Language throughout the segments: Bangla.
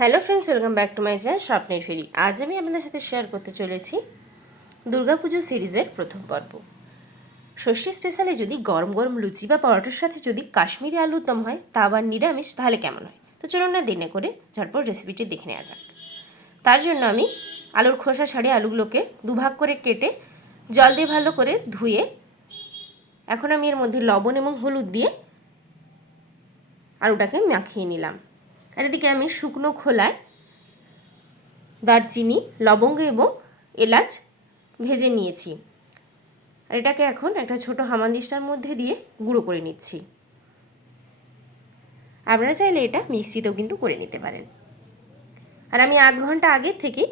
Hello friends welcome back to my channel স্বপ্নের ফেরি আজ আমি আপনাদের সাথে শেয়ার করতে চলেছি দুর্গাপুজো সিরিজের প্রথম পর্ব। ষষ্ঠী স্পেশালে যদি গরম গরম লুচি বা পরোটার সাথে যদি কাশ্মীরি আলুর দম হয়, তা আবার নিরামিষ, তাহলে কেমন হয়? তো চলুন না দিনে করে ঝটপট রেসিপিটি দেখে নেওয়া যাক। তার জন্য আমি আলুর খোসা ছাড়িয়ে আলুগুলোকে দুভাগ করে কেটে জল দিয়ে ভালো করে ধুয়ে, এখন আমি এর মধ্যে লবণ এবং হলুদ দিয়ে আলুটাকে মাখিয়ে নিলাম। আর এদিকে আমি শুকনো খোলায় দারচিনি, লবঙ্গ এবং এলাচ ভেজে নিয়েছি। আর এটাকে এখন একটা ছোট হামানদিস্তার মধ্যে দিয়ে গুঁড়ো করে নিচ্ছি। আপনারা চাইলে এটা মিক্সিতেও কিন্তু করে নিতে পারেন। আর আমি আধ ঘণ্টা আগে থেকে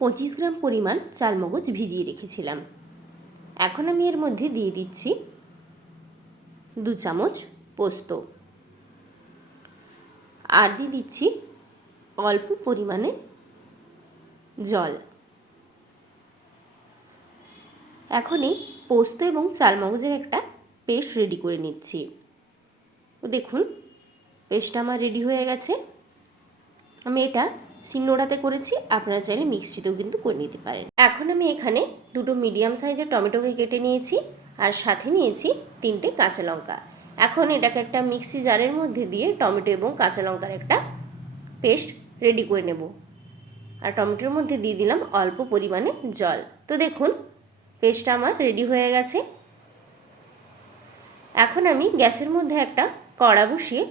পঁচিশ গ্রাম পরিমাণ চালমগজ ভিজিয়ে রেখেছিলাম। এখন আমি এর মধ্যে দিয়ে দিচ্ছি দু চামচ পোস্ত। আর দিয়ে দিচ্ছি অল্প পরিমাণে জল। এখনই পোস্ত এবং চালমগজের একটা পেস্ট রেডি করে নিচ্ছি। দেখুন, পেস্টটা আমার রেডি হয়ে গেছে। আমি এটা শিলনোড়াতে করেছি, আপনারা চাইলে মিক্সিতেও কিন্তু করে নিতে পারেন। এখন আমি এখানে দুটো মিডিয়াম সাইজের টমেটোকে কেটে নিয়েছি আর সাথে নিয়েছি তিনটে কাঁচা লঙ্কা। এখন এটাকে একটা মিক্সি জারের মধ্যে দিয়ে টমেটো এবং কাঁচা লঙ্কার একটা পেস্ট রেডি করে নেব। আর টমেটোর মধ্যে দিয়ে দিলাম অল্প পরিমাণে জল। তো দেখুন, পেস্টটা আমার রেডি হয়ে গেছে। এখন আমি গ্যাসের মধ্যে একটা কড়া বসিয়ে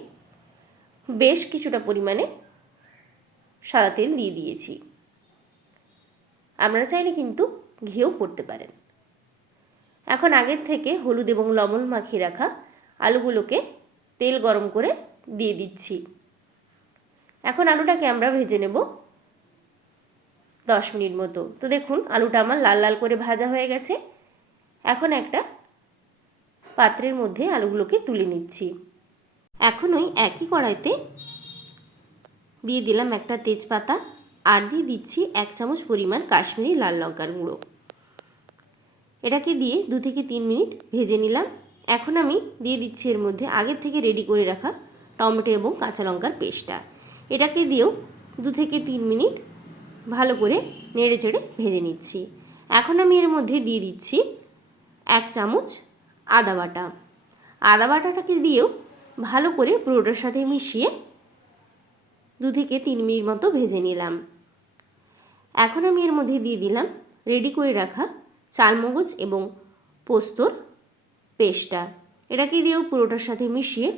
বেশ কিছুটা পরিমাণে সাদা তেল দিয়ে দিয়েছি। আপনারা চাইলে কিন্তু ঘিও করতে পারেন। এখন আগের থেকে হলুদ এবং লবণ মাখিয়ে রাখা আলুগুলোকে তেল গরম করে দিয়ে দিচ্ছি। এখন আলুটাকে আমরা ভেজে নেব দশ মিনিট মতো। তো দেখুন, আলুটা আমার লাল লাল করে ভাজা হয়ে গেছে। এখন একটা পাত্রের মধ্যে আলুগুলোকে তুলে নিচ্ছি। এখন ওই একই কড়াইতে দিয়ে দিলাম একটা তেজপাতা আর দিয়ে দিচ্ছি এক চামচ পরিমাণ কাশ্মীরি লাল লঙ্কার গুঁড়ো। এটাকে দিয়ে দু থেকে তিন মিনিট ভেজে নিলাম। এখন আমি দিয়ে দিচ্ছি এর মধ্যে আগের থেকে রেডি করে রাখা টমেটো এবং কাঁচা লঙ্কার পেস্টটা। এটাকে দিয়েও দু থেকে তিন মিনিট ভালো করে নেড়ে চেড়ে ভেজে নিচ্ছি। এখন আমি এর মধ্যে দিয়ে দিচ্ছি এক চামচ আদা বাটা। আদা বাটাটাকে দিয়েও ভালো করে পুরোটার সাথে মিশিয়ে দু থেকে তিন মিনিট মতো ভেজে নিলাম। এখন আমি এর মধ্যে দিয়ে দিলাম রেডি করে রাখা চালমগজ এবং পোস্তর পেস্টটা। এটাকে দিয়েও পুরোটার সাথে মিশিয়ে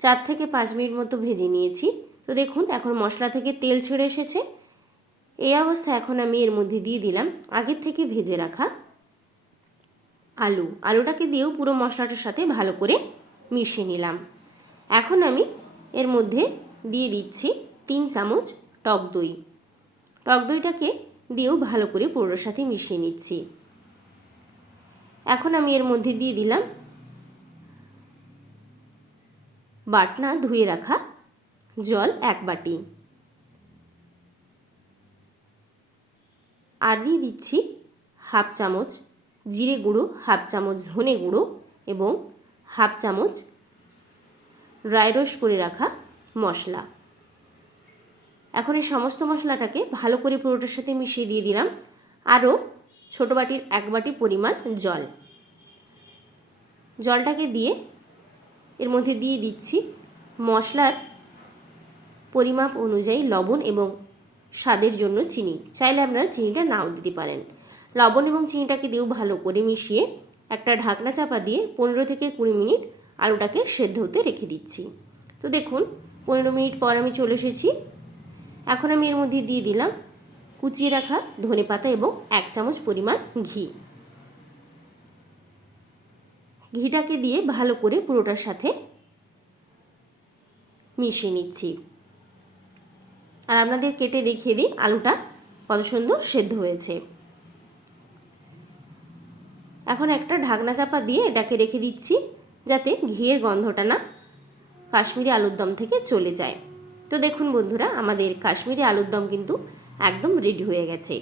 চার থেকে পাঁচ মিনিট মতো ভেজে নিয়েছি। তো দেখুন, এখন মশলা থেকে তেল ছেড়ে এসেছে। এই অবস্থা এখন আমি এর মধ্যে দিয়ে দিলাম আগের থেকে ভেজে রাখা আলু। আলুটাকে দিয়েও পুরো মশলাটার সাথে ভালো করে মিশিয়ে নিলাম। এখন আমি এর মধ্যে দিয়ে দিচ্ছি তিন চামচ টক দই। টক দইটাকে দিয়েও ভালো করে পুরোর সাথে মিশিয়ে নিচ্ছি। এখন আমি এর মধ্যে দিয়ে দিলাম বাটনা ধুয়ে রাখা জল এক বাটি। আর দিয়ে দিচ্ছি হাফ চামচ জিরে গুঁড়ো, হাফ চামচ ধনে গুঁড়ো এবং হাফ চামচ ড্রাই রোস্ট করে রাখা মশলা। এখন এই সমস্ত মশলাটাকে ভালো করে পুরোটার সাথে মিশিয়ে দিয়ে দিলাম। আরও ছোটো বাটির এক বাটি পরিমাণ জল। জলটাকে দিয়ে এর মধ্যে দিয়ে দিচ্ছি মশলার পরিমাপ অনুযায়ী লবণ এবং স্বাদের জন্য চিনি। চাইলে আপনারা চিনিটা নাও দিতে পারেন। লবণ এবং চিনিটাকে দিয়েও ভালো করে মিশিয়ে একটা ঢাকনা চাপা দিয়ে পনেরো থেকে কুড়ি মিনিট আলুটাকে সেদ্ধ হতে রেখে দিচ্ছি। তো দেখুন, পনেরো মিনিট পর আমি চলে এসেছি। এখন আমি এর মধ্যে দিয়ে দিলাম কুচিয়ে রাখা ধনে পাতা এবং এক চামচ পরিমাণ ঘি। ঘিটাকে দিয়ে ভালো করে পুরোটার সাথে মিশিয়ে নিচ্ছি। আর আপনাদের কেটে দেখিয়ে দিই, আলুটা কত সুন্দর সেদ্ধ হয়েছে। এখন একটা ঢাকনা চাপা দিয়ে এটাকে রেখে দিচ্ছি, যাতে ঘিয়ের গন্ধটা না কাশ্মীরি আলুর দম থেকে চলে যায়। তো দেখুন বন্ধুরা, আমাদের কাশ্মীরি আলুর দম কিন্তু একদম রেডি হয়ে গেছে।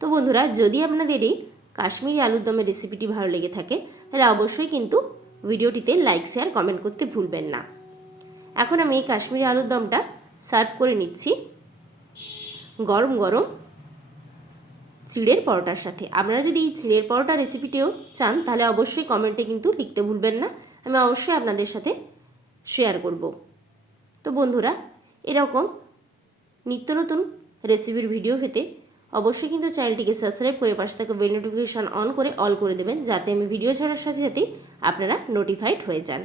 তো বন্ধুরা, যদি আপনাদের এই কাশ্মীরি আলুর দমের রেসিপিটি ভালো লেগে থাকে, তাহলে অবশ্যই কিন্তু ভিডিওটিতে লাইক শেয়ার কমেন্ট করতে ভুলবেন না। এখন আমি এই কাশ্মীরি আলুর দমটা সার্ভ করে নিচ্ছি গরম গরম চিড়ের পরোটার সাথে। আপনারা যদি এই চিড়ের পরোটা রেসিপিটিও চান, তাহলে অবশ্যই কমেন্টে কিন্তু লিখতে ভুলবেন না। আমি অবশ্যই আপনাদের সাথে শেয়ার করব। তো বন্ধুরা, এরকম নিত্য নতুন রেসিপির ভিডিও পেতে অবশ্যই কিন্তু চ্যানেলটিকে সাবস্ক্রাইব করে পাশে থাকা বেল নোটিফিকেশান অন করে অল করে দেবেন, যাতে আমি ভিডিও ছাড়ার সাথে সাথে আপনারা নোটিফাইড হয়ে যান।